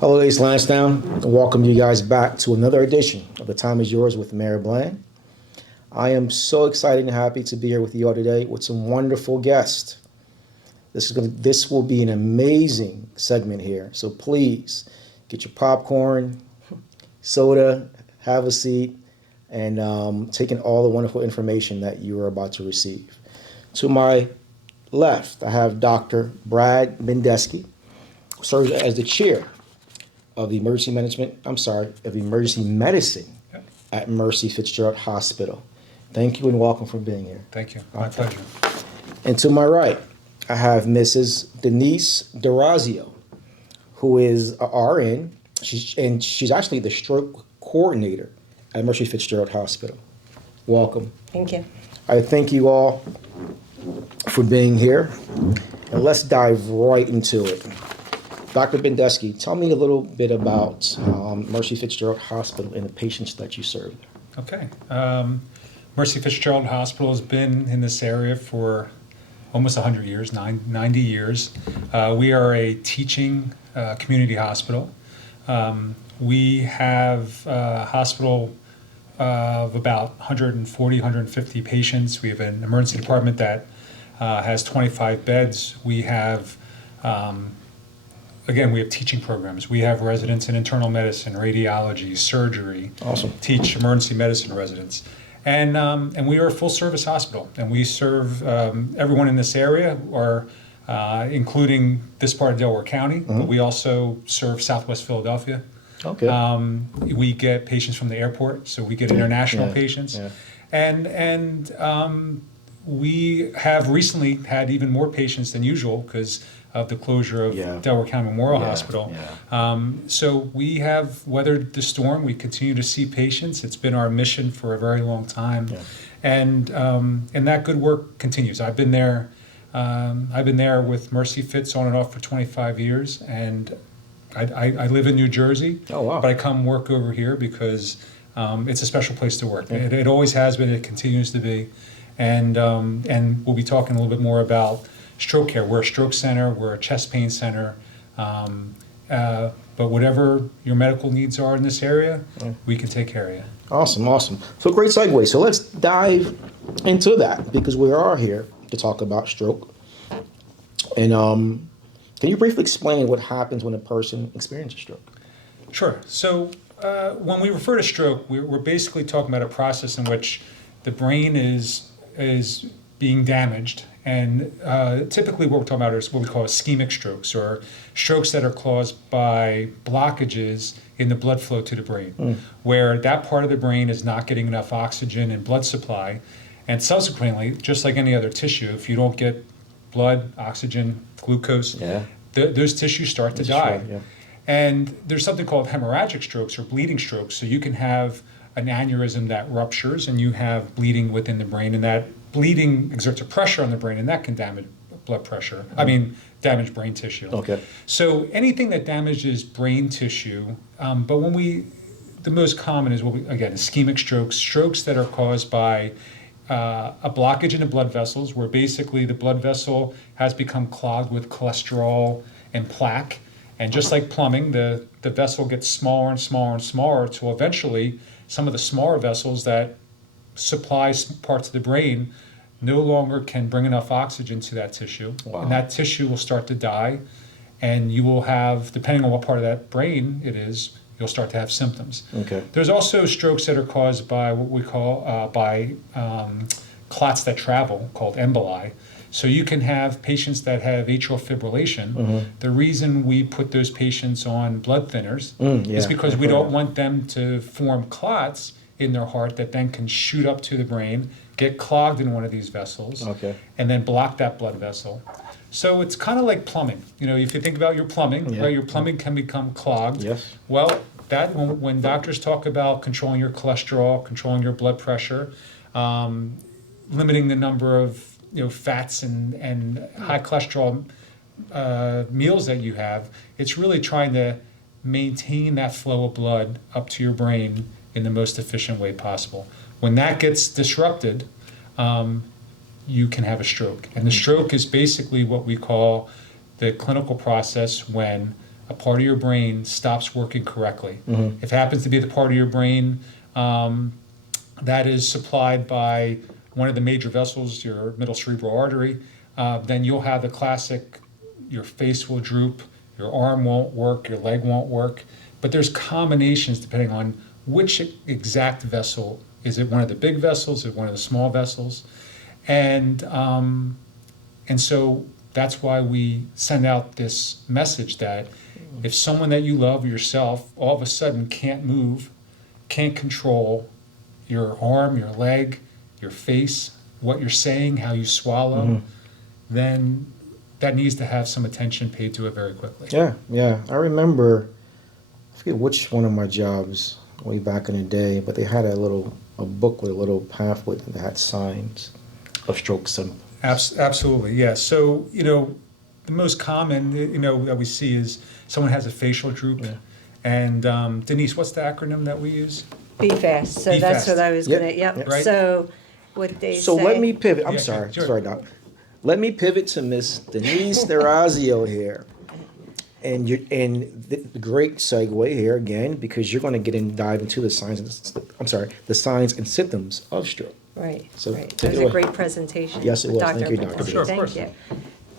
Hello, it's Lansdowne. Welcome you guys back to another edition of The Time Is Yours with Mayor Bland. I am so excited and happy to be here with you all today with some wonderful guests. This will be an amazing segment here. So please get your popcorn, soda, have a seat, and take in all the wonderful information that you are about to receive. To my left, I have Dr. Brad Bendesky, who serves as the chair of the emergency medicine at Mercy Fitz Hospital. Thank you and welcome for being here. Thank you. My pleasure. And to my right, I have Mrs. Denise D'Orazio, who is a RN. She's actually the stroke coordinator at Mercy Fitz Hospital. Welcome. Thank you. I thank you all for being here. And let's dive right into it. Dr. Bendesky, tell me a little bit about Mercy Fitzgerald Hospital and the patients that you serve. Okay. Mercy Fitzgerald Hospital has been in this area for almost 100 years, 90 years. We are a teaching community hospital. We have a hospital of about 140, 150 patients. We have an emergency department that has 25 beds. We have Again, we have teaching programs. We have residents in internal medicine, radiology, surgery. Awesome. Teach emergency medicine residents. And we are a full-service hospital, and we serve everyone in this area, or including this part of Delaware County, but we also serve Southwest Philadelphia. Okay. We get patients from the airport, so we get international patients. Yeah. And we have recently had even more patients than usual because of the closure of Delaware County Memorial Hospital. So we have weathered the storm. We continue to see patients. It's been our mission for a very long time, and that good work continues. I've been there with Mercy Fitz on and off for 25 years, and I live in New Jersey. Oh, wow. But I come work over here because it's a special place to work. It always has been. It continues to be, and we'll be talking a little bit more about stroke care. We're a stroke center, we're a chest pain center, but whatever your medical needs are in this area, we can take care of you. Awesome. So great segue. So let's dive into that because we are here to talk about stroke. And can you briefly explain what happens when a person experiences stroke? Sure. So when we refer to stroke, we're basically talking about a process in which the brain is being damaged. And typically what we're talking about is what we call ischemic strokes, or strokes that are caused by blockages in the blood flow to the brain, where that part of the brain is not getting enough oxygen and blood supply. And subsequently, just like any other tissue, if you don't get blood, oxygen, glucose, those tissues start to die. True, And there's something called hemorrhagic strokes or bleeding strokes. So you can have an aneurysm that ruptures and you have bleeding within the brain, and that bleeding exerts a pressure on the brain, and that can damage damage brain tissue. Okay. So anything that damages brain tissue, but the most common is ischemic strokes that are caused by a blockage in the blood vessels, where basically the blood vessel has become clogged with cholesterol and plaque. And just like plumbing, the vessel gets smaller and smaller and smaller till eventually some of the smaller vessels that supply parts of the brain no longer can bring enough oxygen to that tissue. Wow. And that tissue will start to die, and you will have, depending on what part of that brain it is, you'll start to have symptoms. Okay. There's also strokes that are caused by what we call clots that travel, called emboli. So you can have patients that have atrial fibrillation. The reason we put those patients on blood thinners is because we don't want them to form clots in their heart that then can shoot up to the brain, get clogged in one of these vessels, and then block that blood vessel. So it's kind of like plumbing. You know, if you think about your plumbing, right, your plumbing can become clogged. Yes. Well, that when doctors talk about controlling your cholesterol, controlling your blood pressure, limiting the number of fats and high cholesterol meals that you have, it's really trying to maintain that flow of blood up to your brain in the most efficient way possible. When that gets disrupted, you can have a stroke. And the stroke is basically what we call the clinical process when a part of your brain stops working correctly. If it happens to be the part of your brain that is supplied by one of the major vessels, your middle cerebral artery, then you'll have the classic, your face will droop, your arm won't work, your leg won't work. But there's combinations depending on which exact vessel. Is it one of the big vessels? Is it one of the small vessels? And so that's why we send out this message that if someone that you love, yourself, all of a sudden can't move, can't control your arm, your leg, your face, what you're saying, how you swallow, then that needs to have some attention paid to it very quickly. Yeah. I remember, I forget which one of my jobs way back in the day, but they had a book with a little pamphlet that had signs of stroke symptoms. Absolutely, yes. So, the most common, that we see is someone has a facial droop. Yeah. And Denise, what's the acronym that we use? Be fast. So Be that's fast. what I was Yep. gonna. Yep. Right. So what they So say. let me pivot. I'm Yeah, sorry. sure. Sorry, Doc. Let me pivot to Miss Denise Therazio here. And the great segue here again, because you're going to dive into the signs and symptoms of stroke. Right. So right. take It it was a away. great presentation. Yes, it with was. Thank you, Dr. Bendesky. Sure, of Thank course. you.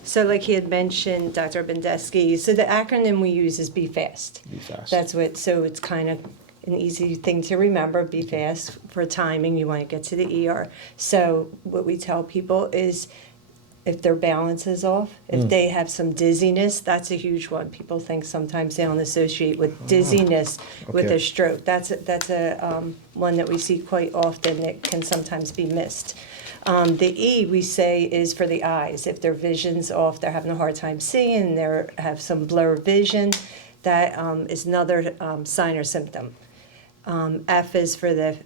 So like he had mentioned, Dr. Bendesky, so the acronym we use is Be Fast. Be fast. So it's kind of an easy thing to remember, be fast for timing, you want to get to the ER. So what we tell people is if their balance is off, if they have some dizziness, that's a huge one. People think sometimes they don't associate with dizziness with Okay. a stroke. That's a one that we see quite often that can sometimes be missed. The E we say is for the eyes. If their vision's off, they're having a hard time seeing, they have some blurred vision, that is another sign or symptom. F is for the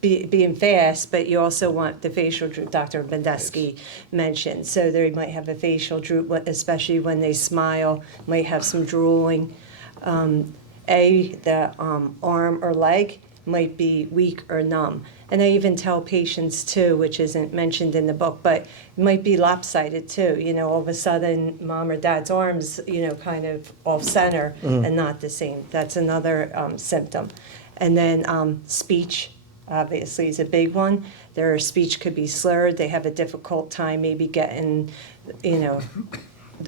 being fast, but you also want the facial droop Dr. Bendesky mentioned. So they might have a facial droop, especially when they smile, might have some drooling. A, the arm or leg might be weak or numb. And I even tell patients too, which isn't mentioned in the book, but it might be lopsided too. All of a sudden mom or dad's arms, kind of off center and not the same. That's another symptom. And then speech, obviously, is a big one. Their speech could be slurred. They have a difficult time maybe getting,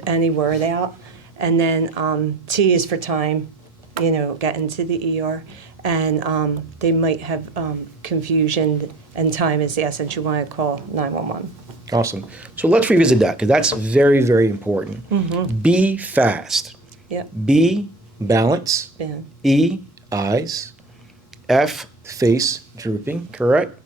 any word out. And then T is for time, getting to the ER. And they might have confusion, and time is the essence. You want to call 911. Awesome. So let's revisit that because that's very, very important. Be fast. Yep. B, balance. Yeah. E, eyes. F, face drooping, correct?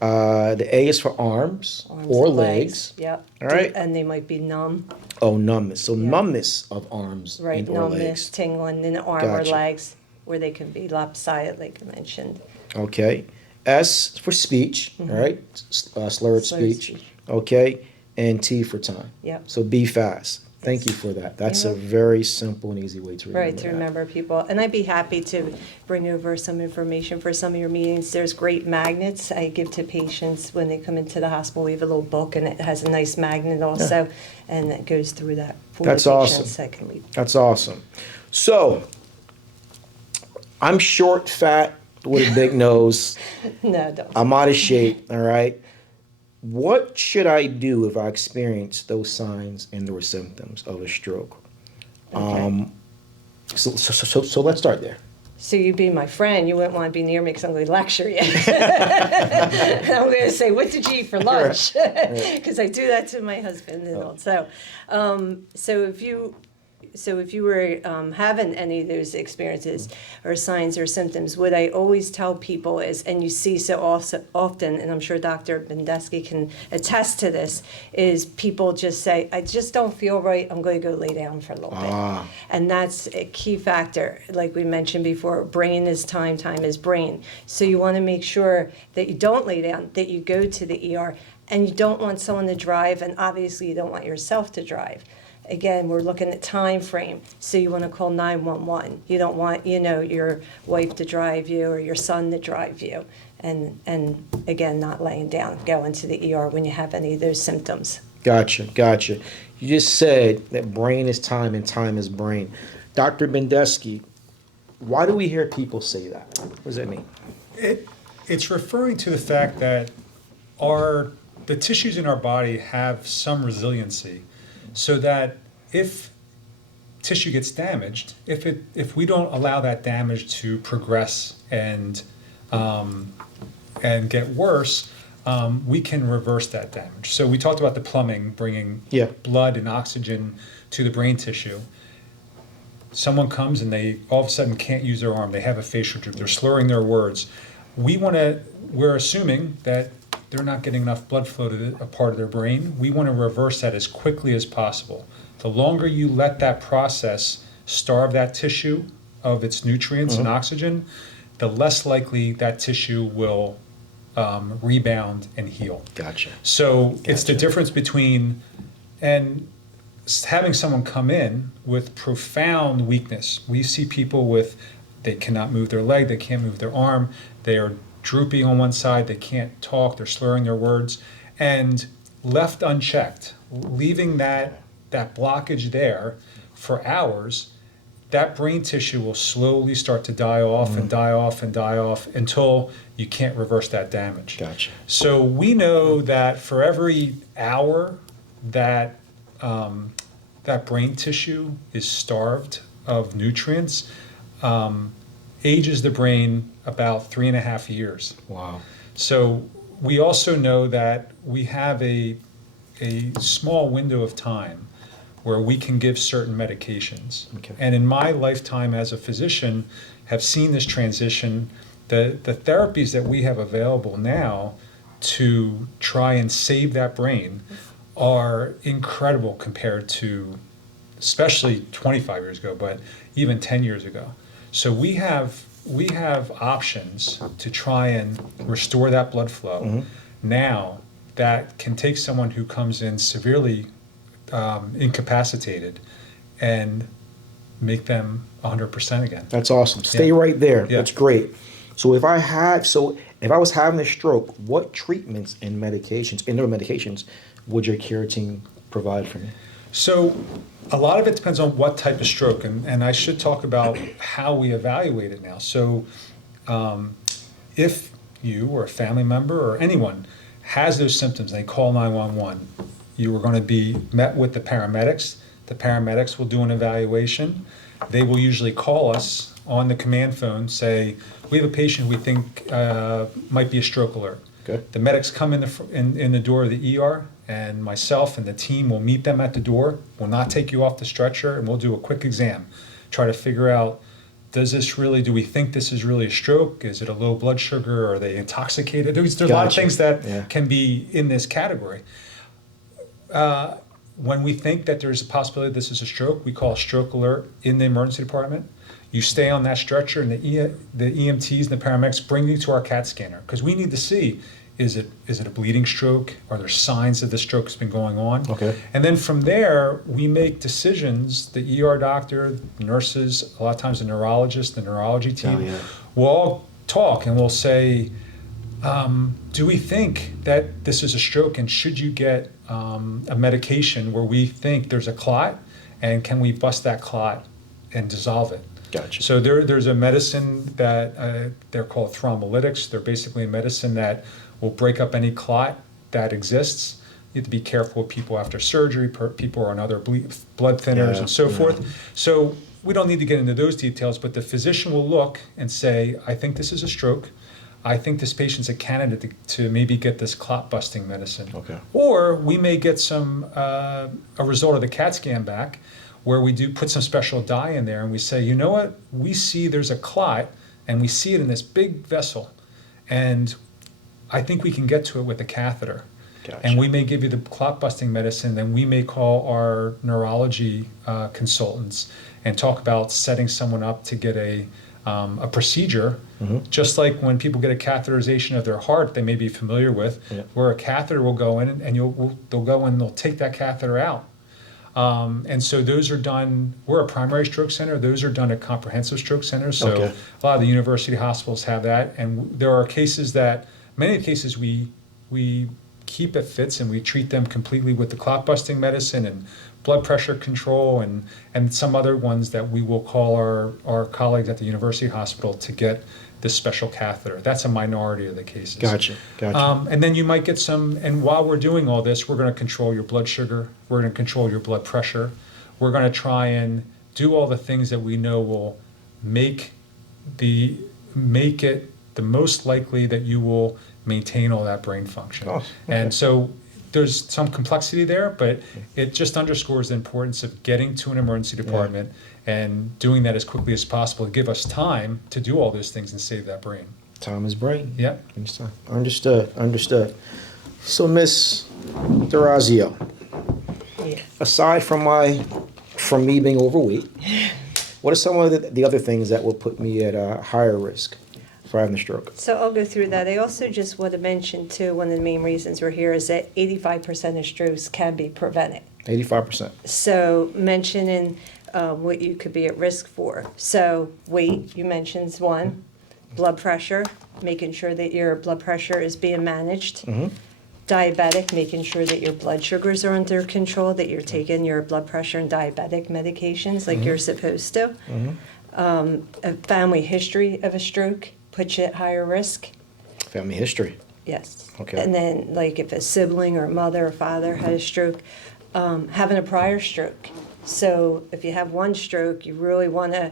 The A is for arms or legs. Yep. All right. And they might be numb. Oh, numbness. So numbness of arms Right. and or Numbness, legs. tingling in the arm or Gotcha. legs, where they can be lopsided, like I mentioned. Okay. S for speech, all right? Slurred Slurred speech. speech. Okay. And T for time. Yep. So be fast. Thank you for that. That's a You're welcome. very simple and easy way to remember Right, to that. remember people. And I'd be happy to bring over some information for some of your meetings. There's great magnets I give to patients when they come into the hospital. We have a little book, and it has a nice magnet also, and it goes through that for That's the awesome. patients that can leave. That's awesome. So, I'm short, fat, with a big nose. No, don't. I'm out of shape, all right? What should I do if I experience those signs and or symptoms of a stroke? Okay. So let's start there. So you be my friend, you wouldn't want to be near me because I'm going to lecture you. And I'm going to say, what did you eat for lunch? Because I do that to my husband and all. So if you were having any of those experiences or signs or symptoms, what I always tell people is, and you see so often, and I'm sure Dr. Bendesky can attest to this, is people just say, I just don't feel right, I'm going to go lay down for a little bit. And that's a key factor. Like we mentioned before, brain is time, time is brain. So you want to make sure that you don't lay down, that you go to the ER, and you don't want someone to drive, and obviously you don't want yourself to drive. Again, we're looking at time frame, so you want to call 911. You don't want, your wife to drive you or your son to drive you. And again, not laying down, going to the ER when you have any of those symptoms. Gotcha, gotcha. You just said that brain is time and time is brain. Dr. Bendesky, why do we hear people say that? What does that mean? It's referring to the fact that the tissues in our body have some resiliency, so that if tissue gets damaged, if we don't allow that damage to progress and get worse, we can reverse that damage. So we talked about the plumbing bringing blood and oxygen to the brain tissue. Someone comes and they all of a sudden can't use their arm. They have a facial droop. They're slurring their words. We're assuming that they're not getting enough blood flow to a part of their brain. We want to reverse that as quickly as possible. The longer you let that process starve that tissue of its nutrients and oxygen, the less likely that tissue will rebound and heal. Gotcha. So it's the difference between having someone come in with profound weakness. We see people they cannot move their leg, they can't move their arm, they are droopy on one side, they can't talk, they're slurring their words, and left unchecked, leaving that blockage there for hours, that brain tissue will slowly start to die off and die off and die off until you can't reverse that damage. Gotcha. So we know that for every hour that that brain tissue is starved of nutrients, ages the brain about 3.5 years. Wow. So we also know that we have a small window of time where we can give certain medications. Okay. And in my lifetime as a physician, have seen this transition. The therapies that we have available now to try and save that brain are incredible compared to, especially 25 years ago, but even 10 years ago. So we have options to try and restore that blood flow now that can take someone who comes in severely incapacitated and make them 100% again. That's awesome. Stay right there. Yeah. That's great. So if I was having a stroke, what treatments and indoor medications, would your care team provide for me? So a lot of it depends on what type of stroke, and I should talk about how we evaluate it now. So if you or a family member or anyone has those symptoms and they call 911, you are going to be met with the paramedics. The paramedics will do an evaluation. They will usually call us on the command phone, say, we have a patient we think might be a stroke alert. Okay. The medics come in the door of the ER, and myself and the team will meet them at the door. We'll not take you off the stretcher, and we'll do a quick exam, try to figure out, do we think this is really a stroke? Is it a low blood sugar? Are they intoxicated? There's a lot of things that can be in this category. When we think that there's a possibility this is a stroke, we call a stroke alert in the emergency department. You stay on that stretcher, and the EMTs and the paramedics bring you to our CAT scanner, because we need to see, is it a bleeding stroke? Are there signs that the stroke has been going on? Okay. And then from there, we make decisions. The ER doctor, the nurses, a lot of times the neurologist, the neurology team, will all talk and we'll say, do we think that this is a stroke, and should you get a medication where we think there's a clot, and can we bust that clot and dissolve it? Gotcha. So there's a medicine that they're called thrombolytics. They're basically a medicine that will break up any clot that exists. You have to be careful with people after surgery, people are on other blood thinners and so forth. So we don't need to get into those details, but the physician will look and say, I think this is a stroke. I think this patient's a candidate to maybe get this clot busting medicine. Okay. Or we may get a result of the CAT scan back where we do put some special dye in there and we say, you know what, we see there's a clot and we see it in this big vessel, and I think we can get to it with a catheter. Gotcha. And we may give you the clot busting medicine, then we may call our neurology consultants and talk about setting someone up to get a procedure, just like when people get a catheterization of their heart they may be familiar with, where a catheter will go in and they'll go in and they'll take that catheter out. And so those are done, we're a primary stroke center, those are done at comprehensive stroke centers. So a lot of the university hospitals have that. And there are cases many of the cases we keep at Fitz, and we treat them completely with the clot busting medicine and blood pressure control and some other ones that we will call our colleagues at the University Hospital to get this special catheter. That's a minority of the cases. Gotcha. And then you might get some, and while we're doing all this, we're going to control your blood sugar, we're going to control your blood pressure, we're going to try and do all the things that we know will make it the most likely that you will maintain all that brain function. Oh, okay. And so there's some complexity there, but it just underscores the importance of getting to an emergency department and doing that as quickly as possible to give us time to do all those things and save that brain. Time is brain. Yep. Understood. So, Miss D'Orazio, Yeah. aside from me being overweight, what are some of the other things that will put me at a higher risk for having a stroke? So I'll go through that. I also just want to mention too, one of the main reasons we're here is that 85% of strokes can be prevented. 85%. So mentioning what you could be at risk for. So weight, you mentioned is one. Blood pressure, making sure that your blood pressure is being managed. Diabetic, making sure that your blood sugars are under control, that you're taking your blood pressure and diabetic medications like you're supposed to. A family history of a stroke puts you at higher risk. Family history. Yes. Okay. And then, like, if a sibling or mother or father had a stroke, having a prior stroke. So if you have one stroke, you really want to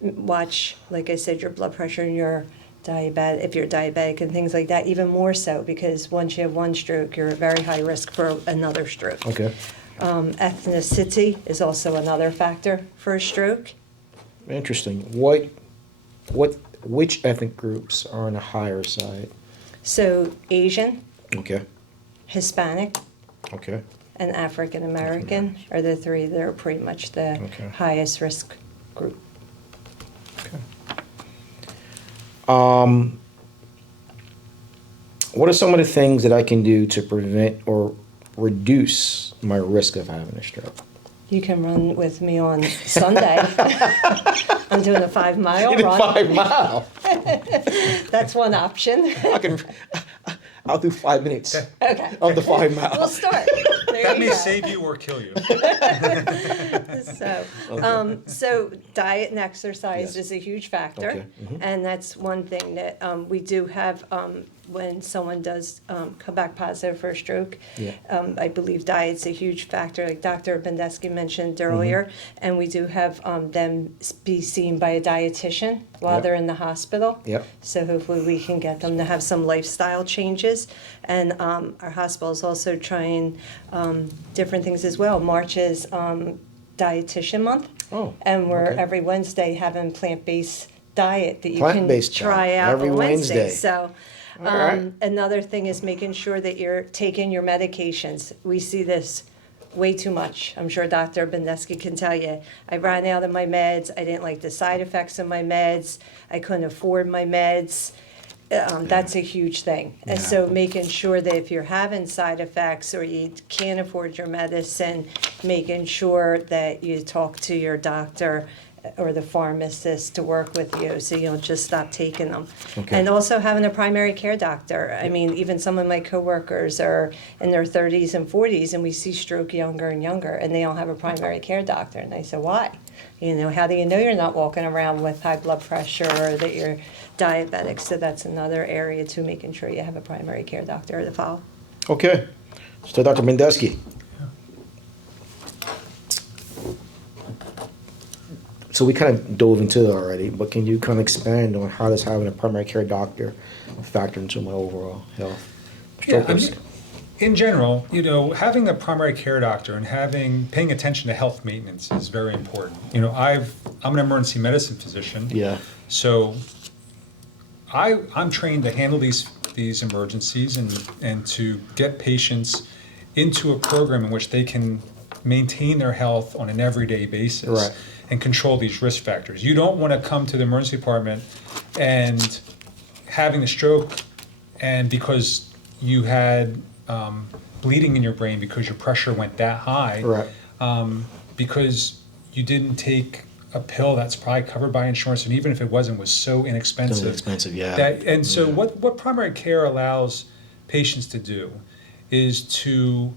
watch, like I said, your blood pressure and your diabetic, if you're diabetic and things like that, even more so, because once you have one stroke, you're at very high risk for another stroke. Okay. Ethnicity is also another factor for a stroke. Interesting. Which ethnic groups are on the higher side? So Asian, Okay. Hispanic, Okay. and African American are the three that are pretty much the Okay. highest risk group. What are some of the things that I can do to prevent or reduce my risk of having a stroke? You can run with me on Sunday. I'm doing a 5-mile You did run. 5 mile. That's one option. I'll do 5 minutes Okay. of the 5 mile. We'll start. There That you may go. save you or kill you. So diet and exercise Yes. is a huge factor, Okay. and that's one thing that we do have when someone does come back positive for a stroke. Yeah. I believe diet's a huge factor, like Dr. Bendesky mentioned earlier, and we do have them be seen by a dietitian while Yep. they're in the hospital. Yep. So hopefully we can get them to have some lifestyle changes. And our hospital is also trying different things as well. March is Dietitian Month. Oh, And we're okay. every Wednesday having plant-based diet that you Plant-based can try diet out every on Wednesday. Wednesday. So All right. another thing is making sure that you're taking your medications. We see this way too much. I'm sure Dr. Bendesky can tell you. I ran out of my meds. I didn't like the side effects of my meds. I couldn't afford my meds. That's a huge thing. And Yeah. so making sure that if you're having side effects or you can't afford your medicine, making sure that you talk to your doctor or the pharmacist to work with you so you don't just stop taking them. Okay. And also having a primary care doctor. I mean, even some of my coworkers are in their 30s and 40s and we see stroke younger and younger and they don't have a primary care doctor. And I said, why? You know, how do you know you're not walking around with high blood pressure or that you're diabetic? So that's another area to making sure you have a primary care doctor to follow. Okay. So, Dr. Bendesky. So we kind of dove into it already, but can you kind of expand on how does having a primary care doctor factor into my overall health? Yeah, Stroke I risk? mean, in general, you know, having a primary care doctor and paying attention to health maintenance is very important. You know, I'm an emergency medicine physician. Yeah. So I'm trained to handle these emergencies and to get patients into a program in which they can maintain their health on an everyday basis Right. and control these risk factors. You don't want to come to the emergency department and having a stroke and because you had bleeding in your brain because your pressure went that high, Right. because you didn't take a pill that's probably covered by insurance, and even if it wasn't, was so inexpensive. Expensive, yeah. So what primary care allows patients to do is to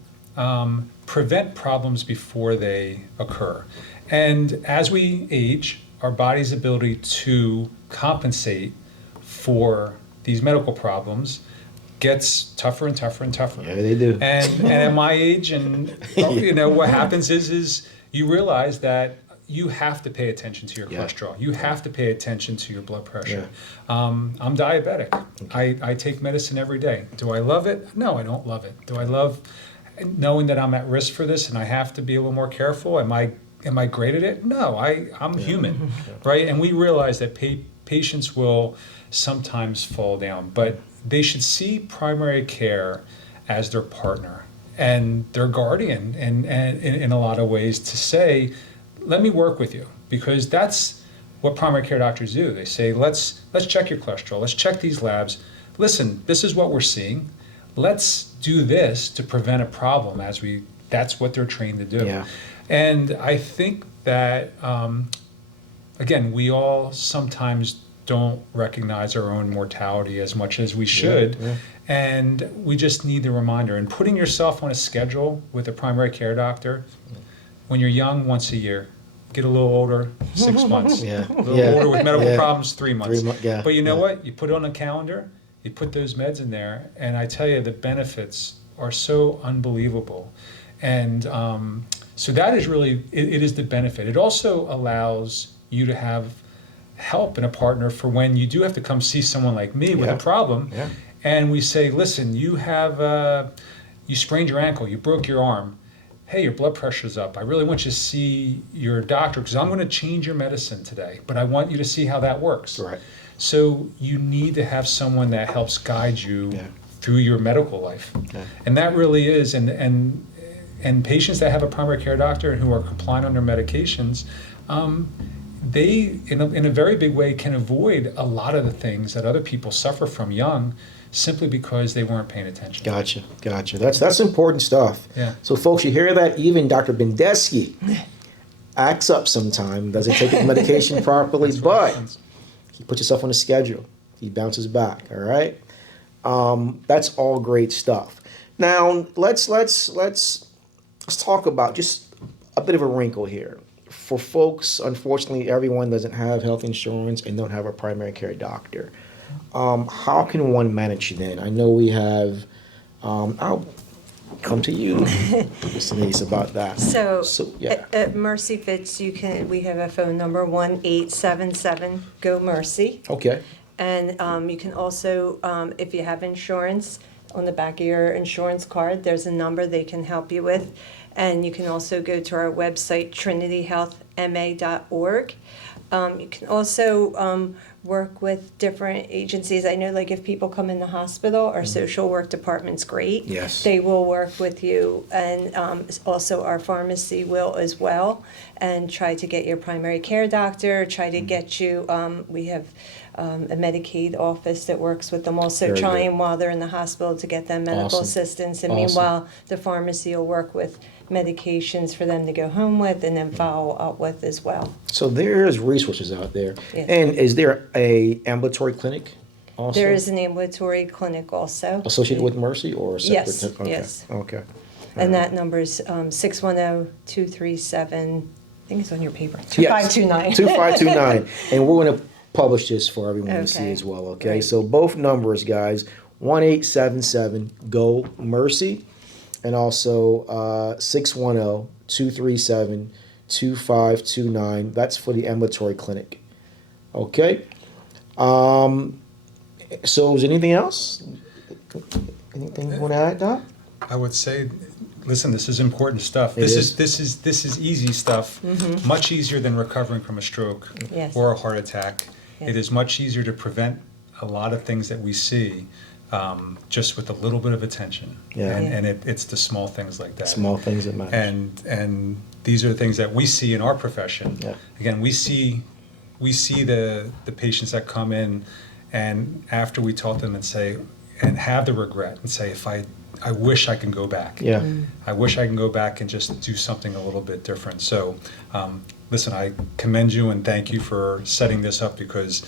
prevent problems before they occur. And as we age, our body's ability to compensate for these medical problems gets tougher and tougher and tougher. Yeah, they do. And at my age, and what happens is you realize that you have to pay attention to your cholesterol. You have to pay attention to your blood pressure. I'm diabetic. I take medicine every day. Do I love it? No, I don't love it. Do I love knowing that I'm at risk for this and I have to be a little more careful? Am I great at it? No, I'm human, right? And we realize that patients will sometimes fall down, but they should see primary care as their partner and their guardian, and in a lot of ways to say, let me work with you, because that's what primary care doctors do. They say, let's check your cholesterol, let's check these labs. Listen, this is what we're seeing. Let's do this to prevent a problem that's what they're trained to do. Yeah. And I think that, again, we all sometimes don't recognize our own mortality as much as we should. And we just need the reminder. And putting yourself on a schedule with a primary care doctor, when you're young, once a year. Get a little older, 6 months. A little older with medical problems, 3 months. But you know what? You put it on a calendar, you put those meds in there, and I tell you, the benefits are so unbelievable. And so that is really, it is the benefit. It also allows you to have help and a partner for when you do have to come see someone like me with a problem. And we say, listen, you sprained your ankle, you broke your arm. Hey, your blood pressure's up. I really want you to see your doctor because I'm going to change your medicine today, but I want you to see how that works. Right. So you need to have someone that helps guide you through your medical life. And that really is, and patients that have a primary care doctor and who are compliant on their medications, they, in a very big way, can avoid a lot of the things that other people suffer from young, simply because they weren't paying attention. Gotcha. That's important stuff. Yeah. So folks, you hear that? Even Dr. Bendesky acts up sometime, doesn't take his medication properly, but he puts himself on a schedule. He bounces back, all right? That's all great stuff. Now, let's talk about just a bit of a wrinkle here. For folks, unfortunately, everyone doesn't have health insurance and don't have a primary care doctor. How can one manage then? I know we have, I'll come to you, Denise, about that. So yeah. at Mercy Fitz, we have a phone number, 1-877-GO-MERCY. Okay. And you can also, if you have insurance, on the back of your insurance card, there's a number they can help you with. And you can also go to our website, trinityhealthma.org. You can also work with different agencies. I know, like, if people come in the hospital, our social work department's great. Yes. They will work with you, and also our pharmacy will as well, and try to get your primary care doctor, try to get you, we have a Medicaid office that works with them, also Very trying good. while they're in the hospital to get them medical Awesome. assistance, and Awesome. meanwhile, the pharmacy will work with medications for them to go home with and then follow up with as well. So there's resources out there. Yes. And is there a ambulatory clinic also? There is an ambulatory clinic also. Associated with Mercy or separate? Yes, Okay. yes. Okay. And that number is 610-237, I think it's on your paper, Yes. 2529. 2529. And we're going to publish this for everyone to see Okay. as well, okay? Great. So both numbers, guys, 1-877-GO-MERCY and also 610-237-2529. That's for the ambulatory clinic. Okay? So is there anything else? Anything you want to add, Doc? I would say, listen, this is important stuff. It This is. is easy stuff. Much easier than recovering from a stroke Yes. or a heart attack. Yes. It is much easier to prevent a lot of things that we see just with a little bit of attention. Yeah. And it's the small things like that. Small things that matter. And these are the things that we see in our profession. Yeah. Again, we see the patients that come in, and after we talk to them and say, and have the regret and say, if I I wish I can go back. Yeah. I wish I can go back and just do something a little bit different. So, listen, I commend you and thank you for setting this up, because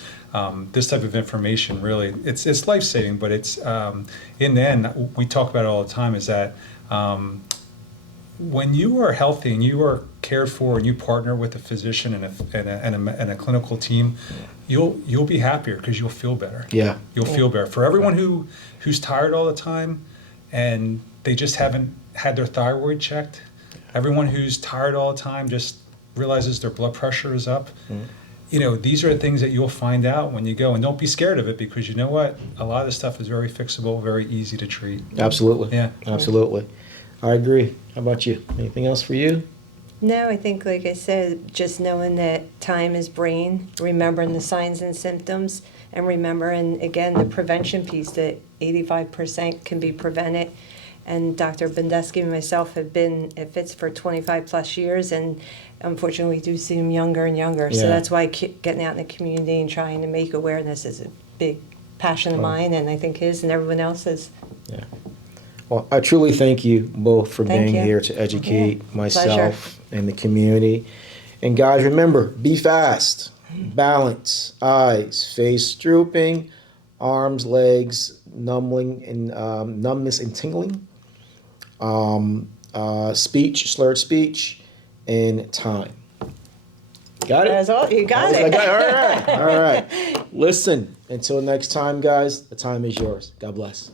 this type of information really, it's life-saving, but it's, in the end, we talk about it all the time, is that when you are healthy and you are cared for and you partner with a physician and a clinical team, you'll be happier because you'll feel better. Yeah. You'll feel better. For everyone who's tired all the time and they just haven't had their thyroid checked, everyone who's tired all the time just realizes their blood pressure is up. You know, these are the things that you'll find out when you go, and don't be scared of it, because you know what? A lot of this stuff is very fixable, very easy to treat. Absolutely. Yeah. Absolutely. I agree. How about you? Anything else for you? No, I think, like I said, just knowing that time is brain, remembering the signs and symptoms, and remembering, again, the prevention piece, that 85% can be prevented. And Dr. Bendesky and myself have been at Fitz for 25 plus years, and unfortunately we do see them younger and younger. So Yeah. that's why getting out in the community and trying to make awareness is a big passion of mine, and I think his and everyone else's. Yeah. Well, I truly thank you both for Thank being you. here to educate Yeah, myself and the community. And guys, remember, be fast, balance, eyes, face drooping, arms, legs, numbing and numbness and tingling, speech, slurred speech, and time. Got it? That's all, you got I it. got it. All right. All right. Listen, until next time, guys, the time is yours. God bless.